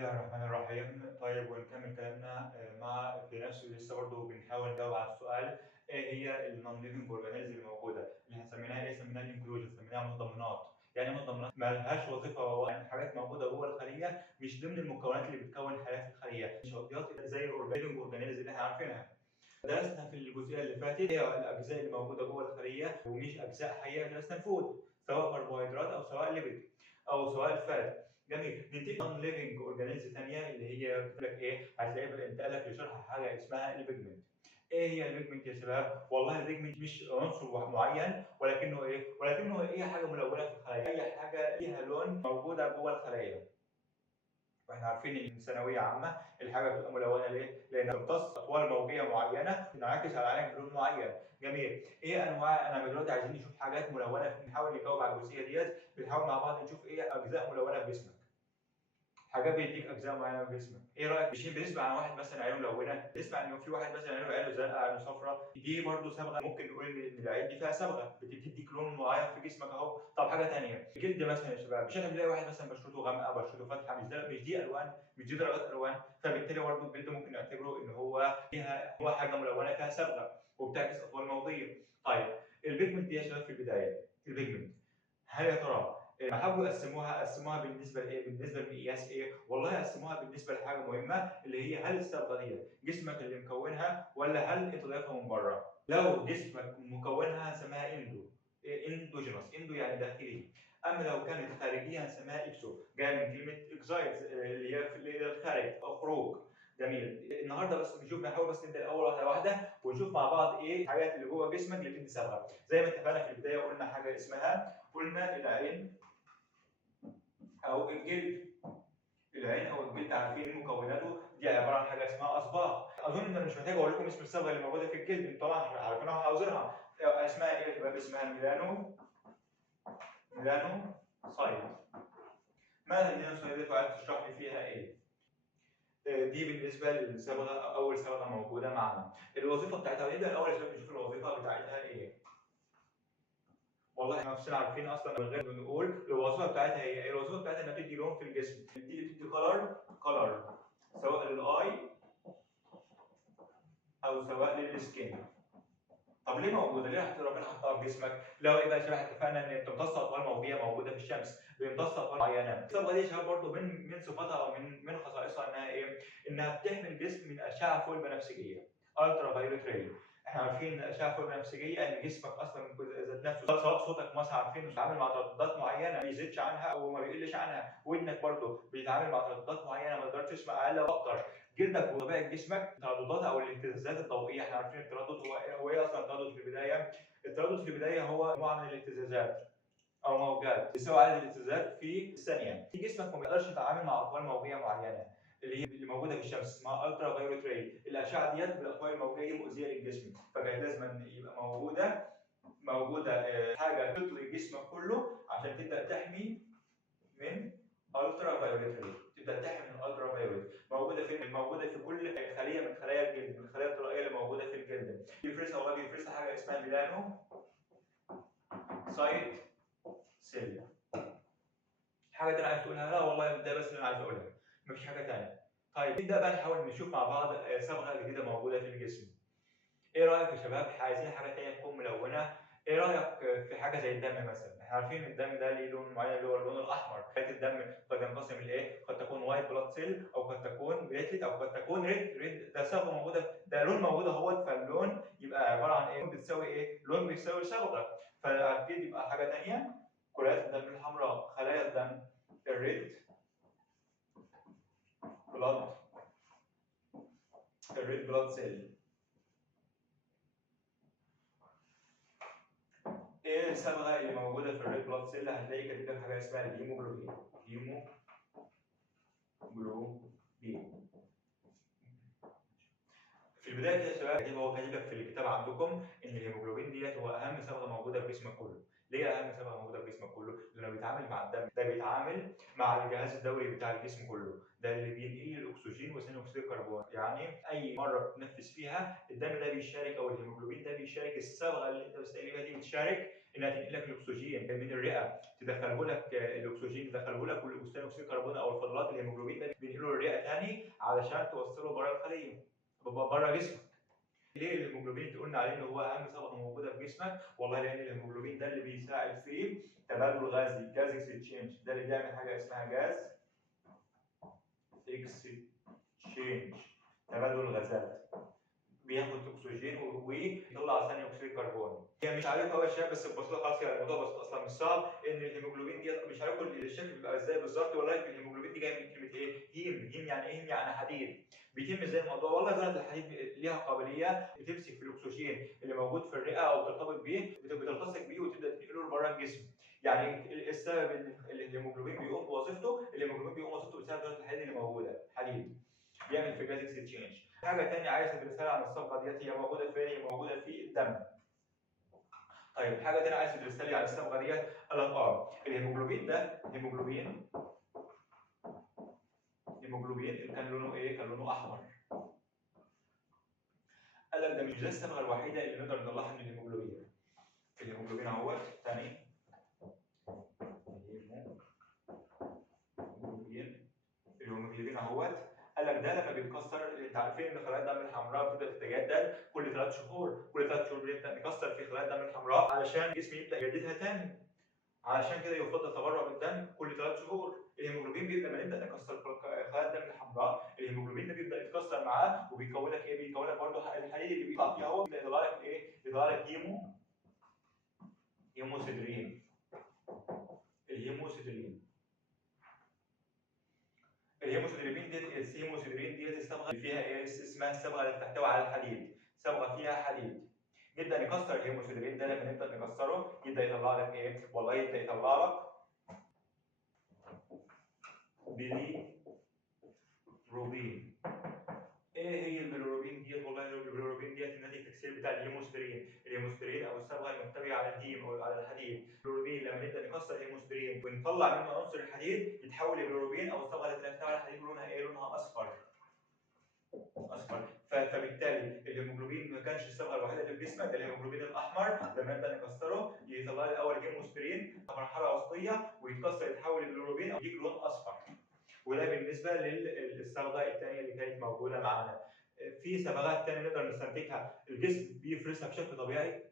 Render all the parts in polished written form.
الله الرحمن الرحيم. طيب ونكمل كلامنا في نفس لسه برضه بنحاول نجاوب على السؤال ايه هي النون ليفنج اورجانيزم اللي موجوده اللي هنسميناها ايه؟ سميناها الانكلوجن، سميناها متضمنات. يعني متضمنات ما لهاش وظيفه، يعني حاجات موجوده جوه الخليه مش ضمن المكونات اللي بتكون الحياه في الخليه، شخصيات زي الاورجانيزم اورجانيزم اللي احنا عارفينها. درسنا في الجزئيه اللي فاتت هي الاجزاء اللي موجوده جوه الخليه ومش اجزاء حيه. درسنا الفود سواء كربوهيدرات او سواء ليبيد او سواء الفات. جميل. ننتقل نون ليفنج اورجانيزم ثانيه اللي هي بتقول لك ايه؟ هتلاقي انتقل لك لشرح حاجه اسمها البيجمنت. ايه هي البيجمنت يا شباب؟ والله البيجمنت مش عنصر معين، ولكنه ايه؟ ولكنه اي حاجه ملونه في الخلايا، اي حاجه ليها لون موجوده جوه الخلايا. واحنا عارفين ان في ثانويه عامه الحاجه بتبقى ملونه ليه؟ لانها بتمتص اطوال موجيه معينه تنعكس على عينك بلون معين. جميل. ايه انواع؟ انا دلوقتي عايزين نشوف حاجات ملونه، نحاول نجاوب على الجزئيه ديت. بنحاول مع بعض نشوف ايه اجزاء ملونه في جسمك. حاجات بيديك اجزاء معينه في جسمك. ايه رايك؟ مش بنسمع عن واحد مثلا عينه ملونه، بنسمع ان في واحد مثلا عينه زرقاء، عينه صفراء، دي برضه صبغه. ممكن نقول ان العين دي فيها صبغه بتديك لون معين في جسمك اهو. طب حاجه ثانيه، الجلد مثلا يا شباب، مش احنا بنلاقي واحد مثلا بشرته غامقه، بشرته فاتحه، مش دي الوان، مش دي درجات الوان. فبالتالي برضه الجلد ممكن نعتبره ان هو حاجه ملونه فيها صبغه وبتعكس اطوال موضيه. طيب البيجمنت دي يا شباب في البدايه، البيجمنت هل يا ترى حاولوا قسموها بالنسبه لايه؟ بالنسبه لمقياس ايه؟ والله قسموها بالنسبه لحاجه مهمه اللي هي هل الصبغه دي جسمك اللي مكونها ولا هل اتضافها من بره؟ لو جسمك مكونها هنسميها اندوجينوس، اندو يعني داخلي. اما لو كانت خارجيه هنسميها اكسو، جايه من كلمه اكزايت اللي هي الخارج او خروج. جميل. النهارده بس نحاول بس نبدا الاول واحده واحده ونشوف مع بعض ايه الحاجات اللي جوه جسمك اللي بتدي صبغه. زي ما اتفقنا في البدايه قلنا حاجه اسمها، قلنا العين او الجلد. العين او الجلد عارفين مكوناته دي عباره عن حاجه اسمها اصباغ. اظن ان انا مش محتاج اقول لكم اسم الصبغه اللي موجوده في الجلد، انتوا طبعا عارفينها وحافظينها. اسمها ايه يا شباب؟ اسمها ميلانو سايت. مالها الميلانو سايت؟ وعايز تشرح لي فيها ايه؟ دي بالنسبه للصبغه، اول صبغه موجوده معانا. الوظيفه بتاعتها، نبدا الاول يا شباب نشوف الوظيفه بتاعتها ايه. والله احنا نفسنا عارفين اصلا من غير ما نقول الوظيفه بتاعتها هي ايه. الوظيفه بتاعتها انها تدي لون في الجسم، تدي كلر سواء للاي او سواء للسكين. طب ليه موجوده؟ ليه ربنا حطها في جسمك؟ لو ايه بقى؟ شبه اتفقنا ان بتمتص اطوال موجيه موجوده في الشمس، بتمتص اطوال معينه. الصبغه دي يا شباب برضه من صفاتها او من خصائصها انها ايه؟ انها بتحمي الجسم من اشعه فوق البنفسجيه، الترا فايوليت راي. احنا عارفين ان الاشعه فوق البنفسجيه ان جسمك اصلا ذات نفسه، سواء صوتك مثلا عارفين بيتعامل مع ترددات معينه ما بيزيدش عنها او ما بيقلش عنها، ودنك برضه بيتعامل مع ترددات معينه ما تقدرش تسمع اقل او اكتر. جلدك وطبيعه جسمك ترددات او الاهتزازات الضوئيه. احنا عارفين التردد هو ايه اصلا؟ التردد في البدايه، التردد في البدايه هو نوع من الاهتزازات او موجات بيساوي عدد الاهتزازات في الثانيه. في جسمك ما بيقدرش يتعامل مع اطوال موجيه معينه اللي موجوده في الشمس، اسمها الترا فايوليت راي. الاشعه ديت بالاطوال الموجيه مؤذيه للجسم، فكانت لازم أن يبقى موجوده حاجه تطلق جسمك كله عشان تبدا تحمي من الترا فايوليت راي، تبدا تحمي من الالترا فايوليت. موجوده فين؟ موجوده في كل خليه من خلايا الجلد، من الخلايا الطلائيه اللي موجوده في الجلد. بيفرزها والله بيفرزها حاجه اسمها ميلانو سايت سيل. حاجه تانية عايز تقولها؟ لا والله ده بس اللي انا عايز اقولها، مفيش حاجه تانية. طيب نبدا بقى نحاول نشوف مع بعض صبغه جديده موجوده في الجسم. ايه رايك يا شباب؟ عايزين حاجه تانية تكون ملونه. ايه رايك في حاجه زي الدم مثلا؟ احنا عارفين الدم ده ليه لون معين اللي هو اللون الاحمر. حته الدم قد ينقسم لايه؟ قد تكون وايت بلاد سيل او قد تكون بليتلت او قد تكون ريد. ده صبغه موجوده، ده لون موجود اهوت. فاللون يبقى عباره عن ايه؟ بتساوي ايه؟ لون بيساوي صبغه، فاكيد يبقى حاجه ثانيه. كريات الدم الحمراء، خلايا الدم الريد بلاد، الريد بلاد سيل. ايه الصبغه اللي موجوده في الريد بلاد سيل؟ هتلاقي كاتب لك حاجه اسمها الهيموجلوبين. هيموجلوبين. في البدايه كده يا شباب هو كاتب لك في الكتاب عندكم ان الهيموجلوبين ديت هو اهم صبغه موجوده في جسمك كله. ليه اهم صبغه موجوده في جسمك كله؟ لانه بيتعامل مع الدم، ده بيتعامل مع الجهاز الدوري بتاع الجسم كله، ده اللي بينقل الاكسجين وثاني اكسيد الكربون. يعني اي مره بتتنفس فيها الدم ده بيشارك، او الهيموجلوبين ده بيشارك، الصبغه اللي انت بتستقبلها دي بتشارك انها تنقل لك الاكسجين من الرئه، تدخله لك الاكسجين، تدخله لك ثاني اكسيد الكربون او الفضلات الهيموجلوبين ده بينقله بره جسمك. ليه الهيموجلوبين اللي قلنا عليه ان هو اهم صبغه موجوده في جسمك؟ والله لان الهيموجلوبين ده اللي بيساعد في تبادل غازي، جاز اكسشينج، ده اللي بيعمل حاجه اسمها جاز اكسشينج، تبادل الغازات، بياخد اكسجين ويطلع ثاني اكسيد الكربون. هي مش عليكم قوي يا شباب، بس ببساطه خلاص يعني الموضوع بسيط اصلا مش صعب. ان الهيموجلوبين دي مش عليكم الشكل بيبقى ازاي بالظبط، والله الهيموجلوبين دي جايه من كلمه ايه؟ هيم يعني ايه؟ هيم يعني حديد. بيتم ازاي الموضوع؟ والله ذره الحديد ليها قابليه بتمسك في الاكسجين اللي موجود في الرئه او ترتبط بيه، بتلتصق بيه وتبدا تنقله لبره الجسم. يعني السبب ان الهيموجلوبين بيقوم بوظيفته، الهيموجلوبين بيقوم بوظيفته بسبب ذره الحديد اللي موجوده، حديد بيعمل في جاز اكسشينج. حاجه ثانيه عايز تدرسها عن الصبغه ديت، هي موجوده فين؟ هي موجوده في الدم. طيب حاجه ثانيه عايز تدرسها لي عن الصبغه ديت، قال لك الهيموجلوبين ده هيموجلوبين اللي كان لونه ايه؟ كان لونه احمر. قال لك ده مش ده الصبغه الوحيده اللي نقدر نطلعها من الهيموجلوبين. الهيموجلوبين اهوت ثاني، الهيموجلوبين اهوت. قال لك ده لما بيتكسر، انت عارفين ان خلايا الدم الحمراء بتبدا تتجدد كل 3 شهور، كل 3 شهور بنبدا نكسر في خلايا الدم الحمراء علشان الجسم يبدا يجددها تاني. علشان كده يفضل تبرع بالدم كل 3 شهور. الهيموجلوبين بيبدا لما نبدا نكسر خلايا الدم الحمراء، الهيموجلوبين ده بيبدا يتكسر معاه وبيكون لك ايه؟ بيكون لك برضه الحديد اللي بيطلع فيه اهو، بيبدا يطلع لك ايه؟ يطلع لك هيموسيدرين. الهيموسيدرين ديت الصبغه اللي فيها ايه؟ اسمها الصبغه اللي بتحتوي على الحديد، صبغه فيها حديد. نبدا نكسر الهيموسيدرين ده، لما نبدا نكسره يبدا يطلع لك ايه؟ والله يبدا يطلع لك بيليروبين. ايه هي البيليروبين ديت؟ والله البيليروبين ديت الناتج التكسير بتاع الهيموسيدرين او الصبغه المحتويه على الهيم او على الحديد. البيليروبين لما نبدا نكسر الهيموسيدرين ونطلع منه عنصر الحديد يتحول لبيليروبين او الصبغه اللي بتحتوي على الحديد لونها ايه؟ لونها اصفر. فبالتالي الهيموجلوبين ما كانش الصبغه الوحيده اللي في جسمك، ده الهيموجلوبين الاحمر لما نبدا نكسره يطلع لي الاول هيموسبرين كمرحله وسطيه ويتكسر يتحول لبيليروبين او يديك لون اصفر. وده بالنسبه للصبغه الثانيه اللي كانت موجوده معانا. في صبغات ثانيه نقدر نستنتجها الجسم بيفرزها بشكل طبيعي.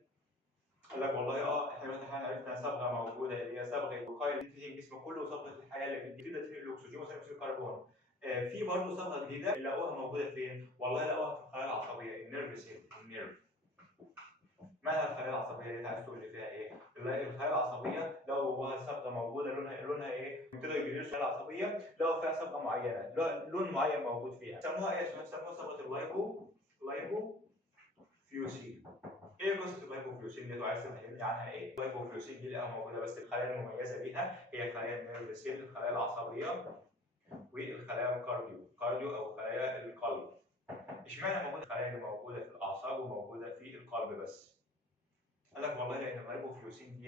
قال لك والله احنا دلوقتي عرفنا صبغه موجوده اللي هي صبغه الوقايه اللي بتنتهي الجسم كله، وصبغه الحياه اللي بتبدا تنقل الاكسجين وثاني اكسيد الكربون. في برضه صبغه جديده لقوها موجوده فين؟ والله لقوها في الخلايا العصبيه، النيرف سيل، النيرف. مالها الخلايا العصبيه دي؟ عايز تقول لي فيها ايه؟ الخلايا العصبيه لقوها صبغه موجوده لونها ايه؟ ابتدوا يدرسوا الخلايا العصبيه لقوا فيها صبغه معينه، لون معين موجود فيها، سموها ايه؟ سموها صبغه اللايبو فيوسين. ايه قصه اللايبوفيوسين دي؟ عايز تفهمني عنها ايه؟ اللايبوفيوسين دي لقاها موجوده، بس الخلايا المميزه بيها هي خلايا النيرف سيل، الخلايا العصبيه والخلايا الكارديو او خلايا القلب. اشمعنى موجوده الخلايا اللي موجوده في الاعصاب وموجوده في القلب بس؟ قال لك والله لان اللايبوفيوسين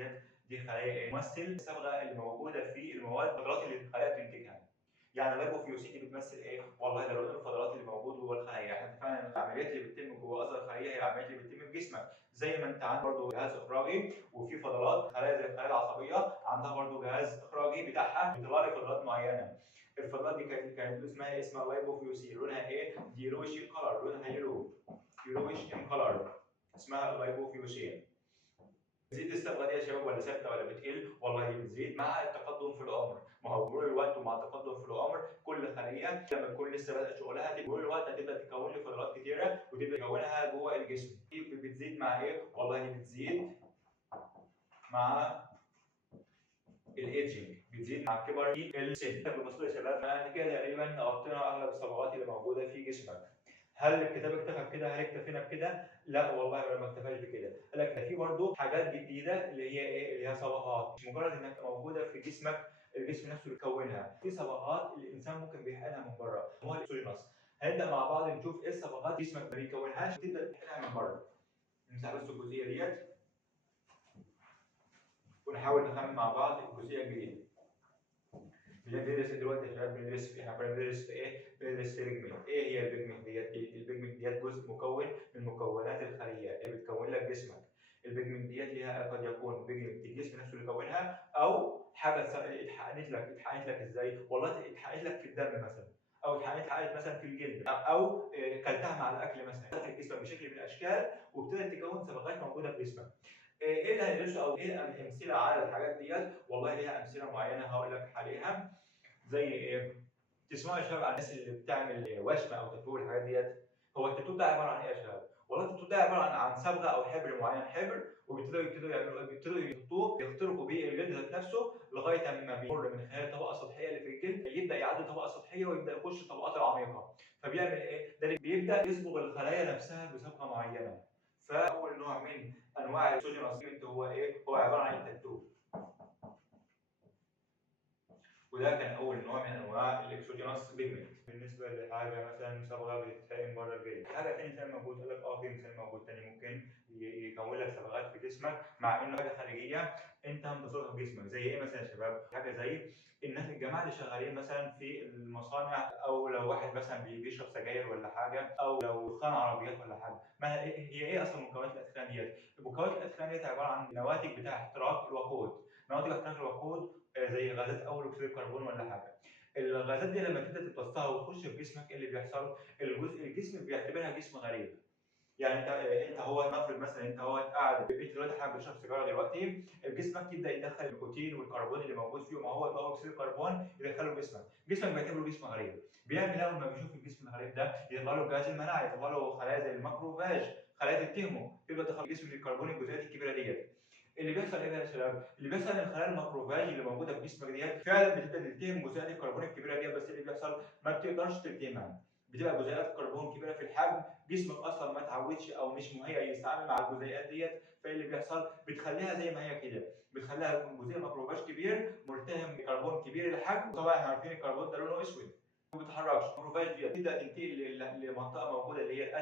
دي خلايا ايه؟ تمثل الصبغه اللي موجوده في المواد الفضلات اللي الخلايا بتنتجها. يعني اللايبوفيوسين دي بتمثل ايه؟ والله ده لون الفضلات اللي موجود جوه الخلايا. احنا اتفقنا ان العمليات اللي بتتم جوه اصغر خليه هي العمليات اللي بتتم في جسمك، زي ما انت عندك برضه جهاز اخراجي وفي فضلات، خلايا زي الخلايا العصبيه عندها برضه جهاز اخراجي بتاعها بيطلع لي فضلات معينه. الفضلات دي كانت اسمها ايه؟ اسمها اللايبوفيوسين، لونها ايه؟ يلوش كلر، لونها يلوش ان كلر، اسمها اللايبوفيوسين. بتزيد الصبغه دي يا شباب ولا ثابته ولا بتقل؟ والله بتزيد مع التقدم في العمر، ما هو مرور الوقت ومع التقدم في العمر كل خليه لما تكون لسه بدات شغلها مرور الوقت هتبدا تكون لي فضلات كتيره وتبدا تكونها جوه الجسم. دي بتزيد مع ايه؟ والله بتزيد مع الايدجنج، بتزيد مع كبر السن. ببساطه يا شباب احنا كده تقريبا غطينا اغلب الصبغات اللي موجوده في جسمك. هل الكتاب اكتفى بكده؟ هل اكتفينا بكده؟ لا والله ما اكتفاش بكده، قال لك ده في برضه حاجات جديده اللي هي ايه؟ اللي هي صبغات، مش مجرد انها موجوده في جسمك، الجسم نفسه بيكونها. في صبغات الانسان ممكن بيحقنها من بره، هو الاكسوجينوس. هنبدا مع بعض نشوف ايه الصبغات جسمك ما بيكونهاش تبدا تحقنها من بره. نمسح بس الجزئيه ديت ونحاول نخمن مع بعض الجزئيه الجديده. بندرس دلوقتي يا شباب، احنا بندرس في ايه؟ بندرس في بيجمنت. ايه هي البيجمنت ديت؟ البيجمنت ديت جزء مكون من مكونات الخليه اللي بتكون لك جسمك. البيجمنت ديت ليها قد يكون بيجمنت الجسم نفسه اللي كونها، او حاجه اتحقنت لك ازاي؟ والله اتحقنت لك في الدم مثلا، او اتحققت مثلا في الجلد او كلتها مع الاكل مثلا، دخلت جسمك بشكل من الاشكال وابتدت تكون صبغات موجوده في جسمك. ايه اللي هندرسه او ايه الامثله على الحاجات ديت؟ والله ليها امثله معينه هقول لك عليها. زي ايه؟ تسمعوا يا شباب عن الناس اللي بتعمل وشم او تاتو الحاجات ديت؟ هو التاتو ده عباره عن ايه يا شباب؟ والله التاتو ده عباره عن صبغه او حبر معين، حبر، وبيبتدوا يحطوه يخترقوا بيه الجلد ذات نفسه لغايه اما بيمر من خلال طبقه سطحيه اللي في الجلد، يبدا يعدي طبقه سطحيه ويبدا يخش الطبقات العميقه. فبيعمل ايه؟ ده بيبدا يصبغ الخلايا نفسها بصبغه معينه. فاول نوع من انواع الاكسوجينوس هو ايه؟ هو عباره عن التاتو. وده كان اول نوع من انواع الاكسوجينوس بيجمنت. بالنسبه لحاجه مثلا صبغه بتتحقن بره الجلد، حاجه ثانيه مثال موجود، قال لك في مثال موجود ثاني ممكن يكون لك صبغات في جسمك مع انه حاجه خارجيه انت متصورها في جسمك. زي ايه مثلا يا شباب؟ حاجه زي الناس الجماعه اللي شغالين مثلا في المصانع، او لو واحد مثلا بيشرب سجاير ولا حاجه، او لو دخان عربيات ولا حاجه. ما هي ايه اصلا مكونات الادخان ديت؟ مكونات الادخان ديت عباره عن نواتج بتاع احتراق الوقود. نواتج احتراق الوقود زي غازات اول اكسيد الكربون ولا حاجه. الغازات دي لما تبدا تتوسطها وتخش في جسمك، ايه اللي بيحصل؟ الجسم بيعتبرها جسم غريب. يعني انت هو نفرض مثلا انت هو قاعد، انت دلوقتي حابب تشرب سيجاره دلوقتي، جسمك يبدا يدخل النيكوتين والكربون اللي موجود فيه، ما هو اول اكسيد الكربون يدخله جسمك بيعتبره جسم غريب. بيعمل ايه لما بيشوف الجسم الغريب ده؟ يطلع له الجهاز المناعي، يطلع له خلايا زي الماكروفاج، خلايا تتهمه، تبدا تدخل الجسم الكربون الجزيئات الكبيره ديت. اللي بيحصل ايه يا شباب؟ اللي بيحصل ان الخلايا الماكروفاج اللي موجوده في جسمك ديت فعلا بتبدا تلتهم جزيئات الكربون الكبيره ديت، بس اللي بيحصل ما بتقدرش تلتهمها. بتبقى جزيئات كربون كبيره في الحجم، جسمك اصلا ما اتعودش او مش مهيئ يستعمل مع الجزيئات ديت، فاللي بيحصل بتخليها زي ما هي كده، بتخليها جزيء ماكروفاج كبير ملتهم بكربون كبير الحجم. وطبعا احنا عارفين الكربون ده لونه اسود ما بيتحركش. الماكروفاج دي تبدا تنتقل لمنطقه موجوده اللي هي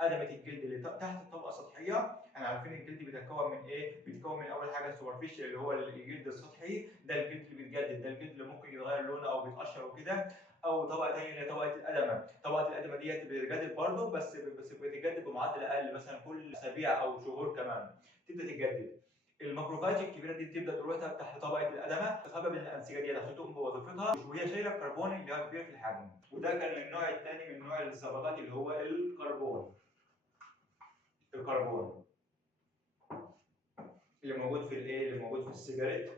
ادمه الجلد اللي تحت الطبقه السطحيه. احنا عارفين الجلد بيتكون من ايه؟ بيتكون من اول حاجه السوبرفيشال اللي هو الجلد السطحي، ده الجلد اللي بيتجدد، ده الجلد اللي ممكن يتغير لونه او بيتقشر وكده. او طبقه ثانيه اللي هي طبقه الادمه، طبقه الادمه ديت بتتجدد برضه، بس بتتجدد بمعدل اقل، مثلا كل اسابيع او شهور كمان تبدا تتجدد. الماكروفاج الكبيره دي تبدا دلوقتي تحت طبقه الادمه بسبب الانسجه دي عشان تقوم بوظيفتها، وهي شايله الكربون اللي هو كبير في الحجم. وده كان النوع الثاني من نوع الصبغات اللي هو الكربون. الكربون اللي موجود في الايه؟ اللي موجود في السيجاريت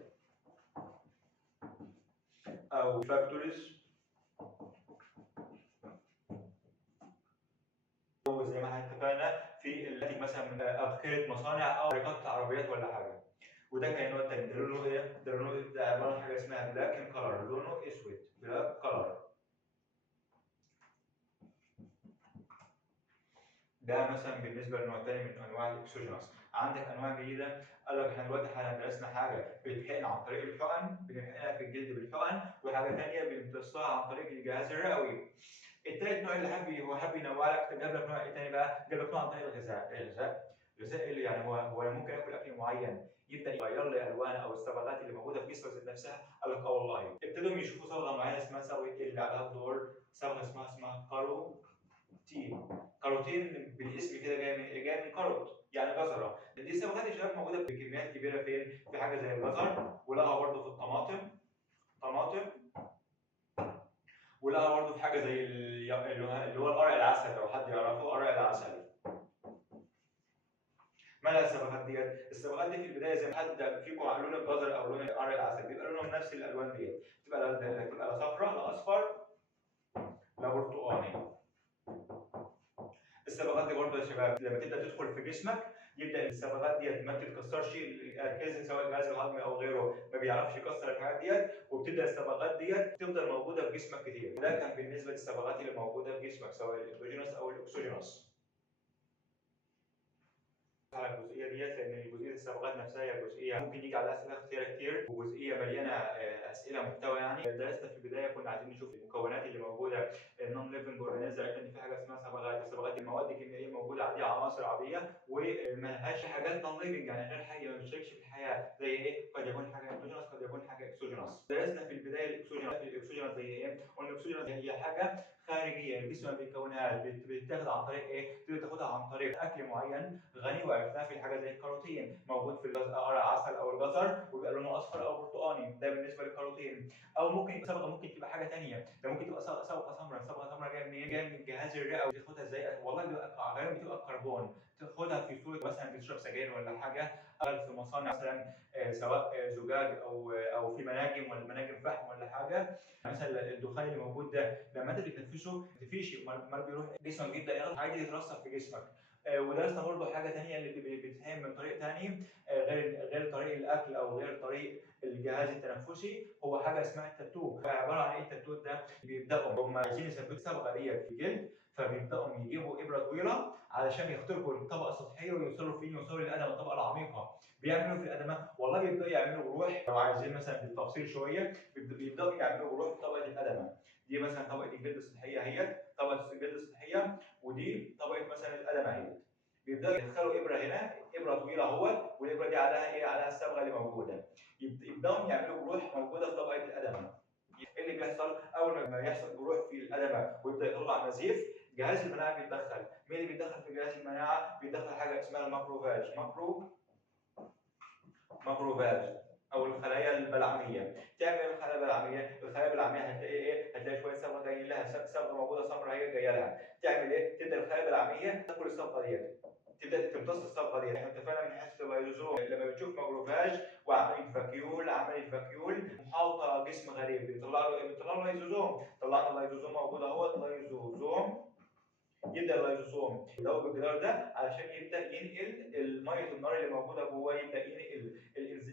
او فاكتوريز، زي ما احنا اتفقنا في الناتج مثلا من ابخره مصانع او شركات عربيات ولا حاجه. وده كان نوع تاني، ده لونه ايه؟ ده لونه ده عباره عن حاجه اسمها بلاك ان كلر، لونه اسود، بلاك كلر. ده مثلا بالنسبه لنوع تاني من انواع الاكسوجينوس. عندك انواع جديده، قال لك احنا دلوقتي درسنا حاجه بتتحقن عن طريق الحقن، بنحقنها في الجلد بالحقن، وحاجه ثانيه بنمتصها عن طريق الجهاز الرئوي. التالت نوع اللي حابب ينوع لك، جاب لك نوع ايه تاني بقى؟ جاب لك نوع عن طريق الغذاء. الغذاء اللي يعني هو انا ممكن اكل اكل معين يبدا يغير لي الوان او الصبغات اللي موجوده في جسمك ذات نفسها. قال لك والله ابتدوا يشوفوا صبغه معينه اسمها صبغه اللي عليها الدور، صبغه اسمها كاروتين. كاروتين بالاسم كده جاي من كاروت يعني جزره. دي صبغات يا شباب موجوده بكميات كبيره فين؟ في حاجه زي الجزر، ولها برضه في الطماطم، طماطم، ولها برضه في حاجه زي اللي هو القرع العسل، لو حد يعرفه قرع العسل. مالها الصبغات ديت؟ الصبغات دي في البدايه زي ما حد فيكم لون الجزر او لون قرع العسل بيبقى لونهم نفس الالوان ديت، بتبقى لا صفراء لا اصفر لا برتقاني. الصبغات دي برضه يا شباب لما تبدا تدخل في جسمك يبدا الصبغات ديت ما بتتكسرش، الاركاز سواء الجهاز الهضمي او غيره ما بيعرفش يكسر الحاجات ديت، وبتبدا الصبغات ديت تفضل موجوده في جسمك كتير. ده كان بالنسبه للصبغات اللي موجوده في جسمك سواء الاندوجينوس او الاكسوجينوس. على الجزئيه ديت لان جزئيه الصبغات نفسها هي جزئيه ممكن يجي على اسئله اختياريه كتير، وجزئيه مليانه اسئله محتوى. يعني درسنا في البدايه كنا عايزين نشوف المكونات اللي موجوده النون ليفنج اورجانيزم، ان في حاجه اسمها صبغات. الصبغات دي مواد كيميائيه موجوده عاديه، عناصر عاديه وملهاش حاجات نون ليفنج يعني غير حيه ما بتشاركش في الحياه. زي ايه؟ قد يكون حاجه اندوجينوس قد يكون حاجه اكسوجينوس. درسنا في البدايه الاكسوجينوس زي ايه؟ قلنا الاكسوجينوس هي حاجه خارجيه الجسم ما بيكونهاش، بتتاخد عن طريق ايه؟ تقدر تاخدها عن طريق اكل معين غني، وعرفناه في حاجه زي الكاروتين موجود في قرع عسل او الجزر ويبقى لونه اصفر او برتقاني، ده بالنسبه للكاروتين. او ممكن صبغه، ممكن تبقى حاجه ثانيه، ده ممكن تبقى صبغه سمراء. صبغه سمراء جايه منين؟ جايه من الجهاز الرئوي. تاخدها ازاي؟ والله بيبقى غالبا بتبقى كربون، تاخدها في صوره مثلا بتشرب سجاير ولا حاجه، او في مصانع مثلا سواء زجاج او في مناجم ولا مناجم فحم ولا حاجه. مثلا الدخان اللي موجود ده لما انت بتتنفسه مفيش، امال بيروح جسمك بيبدا ياخد عادي يترسب في جسمك. ودرسنا برضه حاجه ثانيه اللي بتتهم من طريق ثاني غير طريق الاكل او غير طريق الجهاز التنفسي، هو حاجه اسمها التاتو. عباره عن ايه التاتو ده؟ بيبداوا هم عايزين يثبتوا صبغه ديت في الجلد، فبيبداوا يجيبوا ابره طويله علشان يخترقوا الطبقه السطحيه ويوصلوا فين؟ يوصلوا للادمه، الطبقه العميقه. بيعملوا في الادمه والله بيبداوا يعملوا جروح، لو عايزين مثلا بالتفصيل شويه بيبداوا يعملوا جروح في طبقه الادمه. دي مثلا طبقه الجلد السطحيه اهيت، طبقه الجلد السطحيه، ودي طبقه مثلا الادمه اهيت. بيبداوا يدخلوا ابره هنا، ابره طويله اهوت، والابره دي عليها ايه؟ عليها الصبغه اللي موجوده. يبداوا يعملوا جروح موجوده في طبقه الادمه. ايه اللي بيحصل؟ اول ما يحصل جروح في الادمه ويبدا يطلع نزيف، جهاز المناعه بيتدخل. مين اللي بيتدخل في جهاز المناعه؟ بيتدخل حاجه اسمها الماكروفاج. ماكروفاج او الخلايا البلعميه. تعمل الخلايا البلعميه، الخلايا البلعميه هتلاقي ايه؟ هتلاقي شويه صبغه جايه لها، صبغه موجوده سمراء هي جايه لها. تعمل ايه؟ تبدا الخلايا البلعميه تاكل الصبغه ديت، تبدا تمتص الصبغه ديت. احنا اتفقنا من حيث اللايزوزوم لما بتشوف ماكروفاج وعمليه فاكيول، عمليه فاكيول محاوطه جسم غريب، بيطلع له لايزوزوم. طلعنا اللايزوزوم موجود اهوت، اللايزوزوم. يبدا اللايزوسوم يدور بالجدار ده علشان يبدا ينقل الميه النار اللي موجوده جوه، يبدا ينقل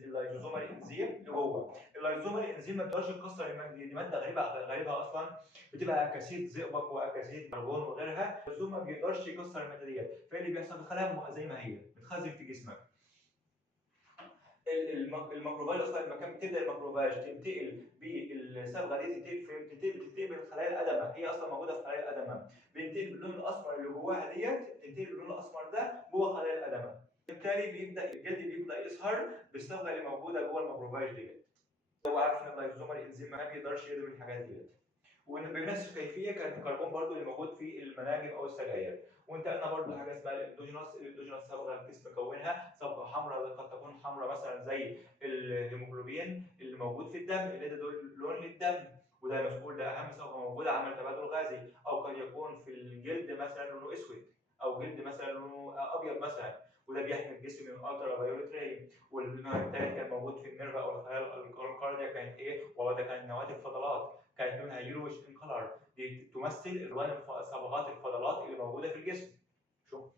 اللايزوزوم الانزيم لجوه. اللايزوزوم الانزيم ما بتقدرش تكسر الماده دي، ماده غريبه اصلا، بتبقى اكاسيد زئبق واكاسيد كربون وغيرها. اللايزوزوم ما بيقدرش يكسر الماده ديت، فايه اللي بيحصل؟ الخلايا زي ما هي بتخزن في جسمك. الميكروفاج اصلا المكان بتبدا الميكروفاج تنتقل بالصبغه دي، تنتقل بالخلايا الادمه، هي اصلا موجوده في خلايا الادمه، بينتقل باللون الاسمر اللي جواها ديت، تنتقل باللون الاسمر ده جوه خلايا الادمه. بالتالي بيبدا الجلد بيبدا يظهر بالصبغه اللي موجوده جوه الميكروفاج ديت. هو عارف ان اللايزوزوم الانزيم ما بيقدرش يهضم الحاجات ديت. وبنفس الكيفيه كان الكربون برضو اللي موجود في المناجم او السجاير. وانتقلنا برضو حاجه اسمها الاندوجينوس صبغه الجسم مكونها، صبغه حمراء قد تكون حمراء مثلا زي الهيموجلوبين اللي موجود في الدم، اللي ده لون للدم، وده مسؤول، ده اهم صبغه موجوده، عمل تبادل غازي. او قد يكون في الجلد مثلا لونه اسود، او جلد مثلا لونه ابيض مثلا، وده بيحمي الجسم من الالترا فايوليت راي. والنوع الثالث كان موجود في النيرف او الخلايا الكارديا، كانت ايه؟ والله ده كانت نواه الفضلات، كانت لونها يلوش ان كلر، دي تمثل الوان صبغات الفضلات اللي موجوده في الجسم. شوف